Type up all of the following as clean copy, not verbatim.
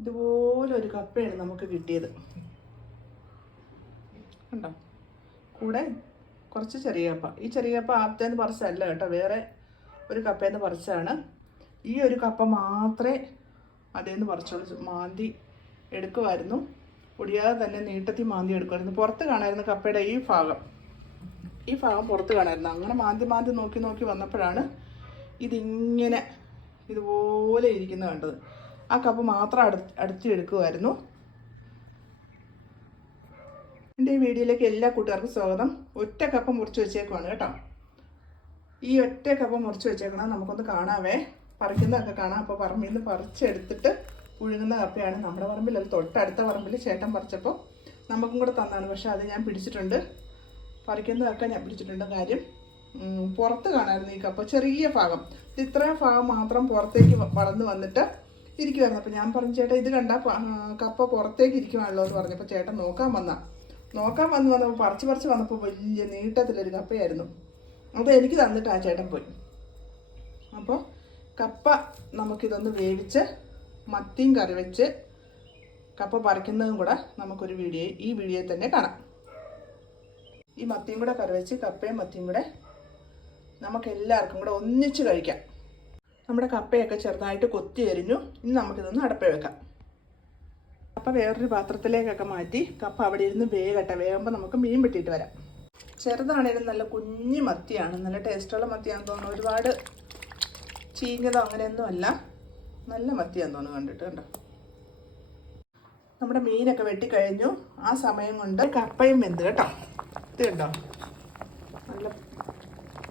ഇതുപോലൊരു കപ്പയാണ് നമുക്ക് കിട്ടിയത്. കണ്ടോ? കൂടെ കുറച്ച് ചെറിയ കപ്പ. ഈ ചെറിയ കപ്പ ആദ്യത്തേന്ന് പറിച്ചല്ല കേട്ടോ, വേറെ ഒരു കപ്പയെന്ന് പറിച്ചാണ്. ഈ ഒരു കപ്പ മാത്രമേ അതേന്ന് പറിച്ചോളൂ. മാന്തി എടുക്കുമായിരുന്നു, ഒടിയാതെ തന്നെ നീട്ടത്തിൽ മാന്തി എടുക്കുമായിരുന്നു. പുറത്ത് കാണായിരുന്നു കപ്പയുടെ ഈ ഭാഗം പുറത്ത് കാണായിരുന്നു. അങ്ങനെ മാന്തി നോക്കി വന്നപ്പോഴാണ് ഇതിങ്ങനെ ഇതുപോലെ ഇരിക്കുന്നത് കണ്ടത്. ആ കപ്പ മാത്രം എടുക്കുമായിരുന്നു. എൻ്റെ ഈ വീഡിയോയിലേക്ക് എല്ലാ കൂട്ടുകാർക്കും സ്വാഗതം. ഒറ്റ കപ്പ മുറിച്ച് വെച്ചേക്കുവാണ് കേട്ടോ. ഈ ഒറ്റ കപ്പ മുറിച്ച് വെച്ചേക്കണം. നമുക്കൊന്ന് കാണാവേ, പറിക്കുന്നതൊക്കെ കാണാം. അപ്പോൾ പറമ്പിൽ നിന്ന് പറിച്ചെടുത്തിട്ട് പുഴുങ്ങുന്ന കപ്പയാണ്. നമ്മുടെ പറമ്പിൽ, അത് തൊട്ടടുത്ത പറമ്പിൽ ചേട്ടൻ പറിച്ചപ്പോൾ നമുക്കും കൂടെ തന്നാണ്. പക്ഷേ അത് ഞാൻ പിടിച്ചിട്ടുണ്ട്, പറിക്കുന്നതൊക്കെ ഞാൻ പിടിച്ചിട്ടുണ്ട്. കാര്യം പുറത്ത് കാണാമായിരുന്നു ഈ കപ്പ, ചെറിയ ഭാഗം. ഇത്രയും ഭാഗം മാത്രം പുറത്തേക്ക് വളർന്ന് വന്നിട്ട് ഇരിക്കുമായിരുന്നു. അപ്പോൾ ഞാൻ പറഞ്ഞു, ചേട്ടാ ഇത് കണ്ട കപ്പ പുറത്തേക്ക് ഇരിക്കുവാണല്ലോ എന്ന് പറഞ്ഞപ്പോൾ ചേട്ടൻ നോക്കാൻ വന്നപ്പോൾ പറിച്ച് വന്നപ്പോൾ വലിയ നീട്ടത്തിലൊരു കപ്പയായിരുന്നു. അപ്പോൾ എനിക്ക് തന്നിട്ട് ആ ചേട്ടൻ പോയി. അപ്പോൾ കപ്പ നമുക്കിതൊന്ന് വേവിച്ച് മത്തിയും കറി വെച്ച് കപ്പ പറിക്കുന്നതും കൂടെ നമുക്കൊരു ഈ വീഡിയോയിൽ തന്നെ കാണാം. ഈ മത്തിയും കൂടെ കറി വെച്ച് കപ്പയും മത്തിയും കൂടെ നമുക്ക് എല്ലാവർക്കും കൂടെ ഒന്നിച്ച് കഴിക്കാം. നമ്മുടെ കപ്പയൊക്കെ ചെറുതായിട്ട് കൊത്തി എരിഞ്ഞു. ഇനി നമുക്കിതൊന്ന് അടപ്പേ വെക്കാം. കപ്പ വേറൊരു പാത്രത്തിലേക്കൊക്കെ മാറ്റി കപ്പ അവിടെ ഇരുന്ന് വേകുമ്പോൾ നമുക്ക് മീൻ വെട്ടിയിട്ട് വരാം. ചെറുതാണേലും നല്ല കുഞ്ഞു മത്തിയാണ്, നല്ല ടേസ്റ്റുള്ള മത്തിയാണെന്ന് തോന്നുന്നു. ഒരുപാട് ചീഞ്ഞതോ അങ്ങനെയൊന്നും അല്ല, നല്ല മത്തിയാന്ന് തോന്നുന്നു കണ്ടിട്ട്. കണ്ടോ, നമ്മുടെ മീനൊക്കെ വെട്ടിക്കഴിഞ്ഞു. ആ സമയം കൊണ്ട് കപ്പയും വെന്ത് കേട്ടോ. ഇത് കണ്ടോ, നല്ല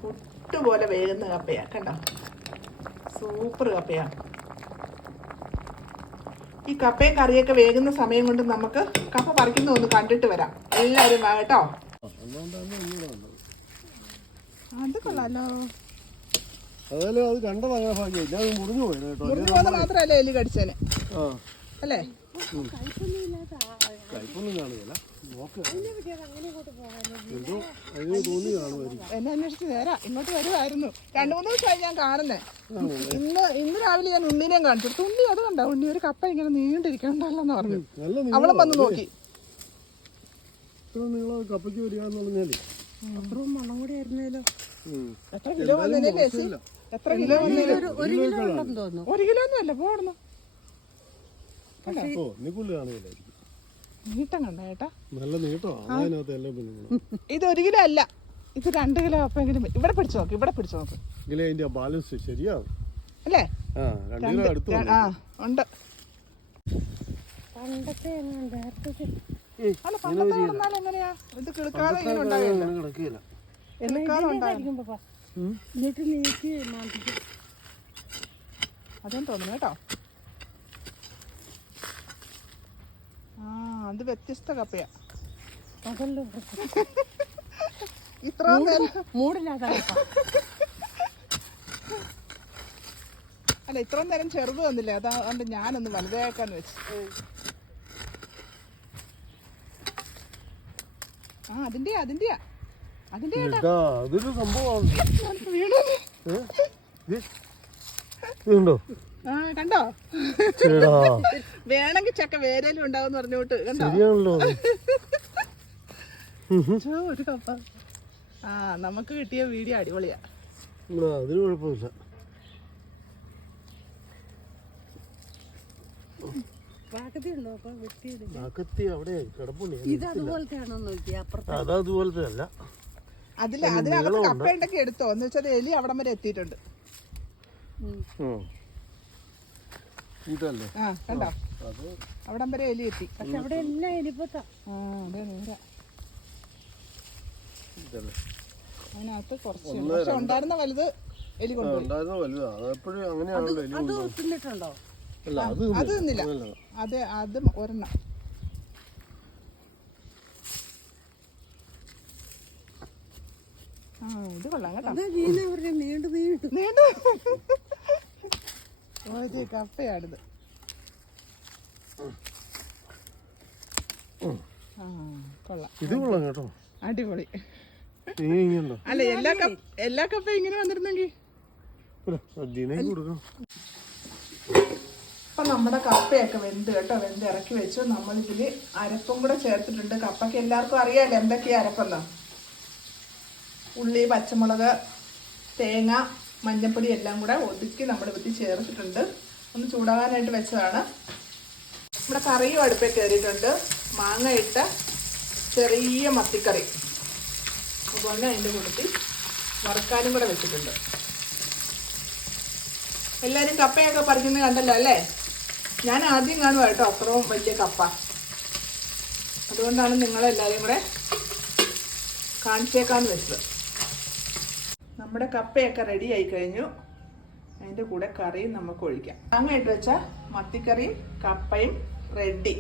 പുട്ടുപോലെ വേകുന്ന കപ്പയാ. കണ്ടോ, സൂപ്പർ കപ്പയാ. ഈ കപ്പയും കറിയൊക്കെ വേകുന്ന സമയം കൊണ്ട് നമുക്ക് കപ്പ പറിക്കുന്ന ഒന്ന് കണ്ടിട്ട് വരാം. എല്ലാവരും വാ കേട്ടോ. അത് കൊള്ളാലോ. മുറിഞ്ഞു പോകുന്ന മാത്രല്ലേ എലി കടിച്ചേനെ അല്ലേ? എന്നെ അന്വേഷിച്ച് നേരാ ഇങ്ങോട്ട് വരുമായിരുന്നു. 2-3 ദിവസമായി ഞാൻ കാണുന്നേ. ഇന്ന് രാവിലെ ഞാൻ ഉണ്ണിനെയും കാണിച്ചു. ഉണ്ണി അത് കണ്ട, ഉണ്ണി ഒരു കപ്പ ഇങ്ങനെ നീണ്ടിരിക്കണ്ടല്ലോന്ന് പറഞ്ഞു. അവളും വന്ന് നോക്കി. അത്രയും മണം കൂടി ആയിരുന്നല്ലോ. എത്ര കിലോ വന്നേലേ? എത്ര കിലോ വന്നേലും? 1 കിലോ ഉണ്ടെന്ന് തോന്നുന്നു. 1 കിലോ ഒന്നും അല്ല, പോടുന്നു. നീട്ടം കണ്ട ചേട്ടാ, ഇത് 1 കിലോ അല്ല, ഇത് 2 കിലോ കപ്പെങ്കിലും. ഇവിടെ പിടിച്ചു നോക്ക് ബാലൻസ് ശരിയാവും അല്ലേ? ആ ഉണ്ട്. പണ്ടത്തെ അല്ല, പണ്ടത്തെ നടന്നാലും എങ്ങനെയാ ഇത് കിടക്കാതെ ഇങ്ങനെ ഉണ്ടാകില്ല. എന്നിട്ട് നീക്കി മാറ്റിക്കും. അതും തോന്നുന്നു കേട്ടോ. അത് വ്യത്യസ്ത കപ്പയാ. അതല്ലോ ഇത്ര മൂടില്ലാത്ത അല്ല, ഇത്രയും നേരം ചെറുത് വന്നില്ലേ, അതുകൊണ്ട് ഞാനൊന്ന് വലുതാക്കാന്ന് വെച്ചു. അതിന്റെയാ അതൊരു സംഭവമാണ്. കണ്ടോ, വേണമെങ്കിൽ ചക്ക വേരേലും ഉണ്ടാവും പറഞ്ഞോട്ട്. കണ്ടോ ഒരു കപ്പ. നമുക്ക് കിട്ടിയ വീഡിയോ അടിപൊളിയാ. അതിന് കുഴപ്പമില്ല. അതുപോലത്തെ അല്ല, അതിനകത്ത് കപ്പ ഉണ്ടെങ്കിൽ എടുത്തോ എന്ന് വെച്ചാൽ എലി അവിടം വരെ എത്തിയിട്ടുണ്ട്. കണ്ടോ, അവിടം വരെ എലി എത്തി. പക്ഷെ അവിടെ എല്ലാം എലിപ്പത്താ. അതിനകത്ത് കുറച്ച് ഉണ്ടായിരുന്ന വലുത് എലി കൊണ്ടുപോയി. തിന്നിട്ടുണ്ടോ? അത് തിന്നില്ല. അത് ഒരെണ്ണം. ഇത് കൊള്ളാം കേട്ടോ. നീണ്ടു ഒരു കപ്പയാണിത്. കൊള്ളാം, ഇത് കൊള്ളാം കേട്ടോ, അടിപൊളി. അല്ല, എല്ലാ കപ്പയും ഇങ്ങനെ വന്നിരുന്നെങ്കിൽ അപ്പം നമ്മുടെ കപ്പയൊക്കെ വെന്ത് കേട്ടോ, വെന്ത് ഇറക്കി വെച്ചു. നമ്മളിതിൽ അരപ്പും കൂടെ ചേർത്തിട്ടുണ്ട്. കപ്പയ്ക്ക് എല്ലാവർക്കും അറിയാമല്ലോ എന്തൊക്കെയാണ് അരപ്പെന്ന്. ഉള്ളി, പച്ചമുളക്, തേങ്ങ, മഞ്ഞൾപ്പൊടി എല്ലാം കൂടെ ഒതുക്കി നമ്മൾ ഇതിൽ ചേർത്തിട്ടുണ്ട്. ഒന്ന് ചൂടാകാനായിട്ട് വെച്ചതാണ്. നമ്മുടെ കറിയും അടുപ്പിൽ കയറിയിട്ടുണ്ട്. മാങ്ങ ഇട്ട ചെറിയ മത്തിക്കറി, അതുപോലെ അതിൻ്റെ കൂട്ടത്തിൽ വറുക്കാനും കൂടെ വെച്ചിട്ടുണ്ട്. എല്ലാവരും കപ്പയൊക്കെ പറിക്കുന്നത് കണ്ടല്ലോ അല്ലേ? ഞാൻ ആദ്യം കാണുക കേട്ടോ അത്രയും വലിയ കപ്പ. അതുകൊണ്ടാണ് നിങ്ങളെല്ലാവരും കൂടെ കാണിച്ചേക്കാന്ന് വെച്ചത്. നമ്മുടെ കപ്പയൊക്കെ റെഡി ആയി കഴിഞ്ഞു. അതിൻ്റെ കൂടെ കറിയും നമുക്ക് ഒഴിക്കാം. മാങ്ങ ഇട്ട് വെച്ച മത്തിക്കറിയും കപ്പയും റെഡി.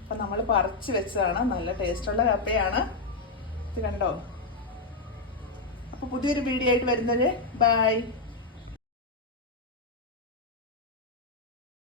അപ്പം നമ്മൾ പറിച്ച് വെച്ചതാണ്. നല്ല ടേസ്റ്റുള്ള കപ്പയാണ്. ഇത് കണ്ടോ? അപ്പോൾ പുതിയൊരു വീഡിയോ ആയിട്ട് വരുന്നത്. ബൈ.